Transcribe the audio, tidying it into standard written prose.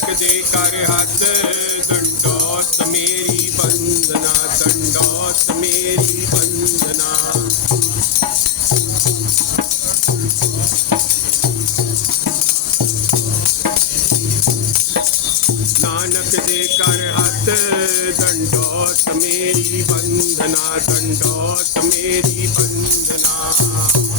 नानक दे कर हाथ दंडोत मेरी वंदना दंडोत मेरी वंदना। नानक दे कर हाथ दंडोत मेरी वंदना दंडोत मेरी वंदना।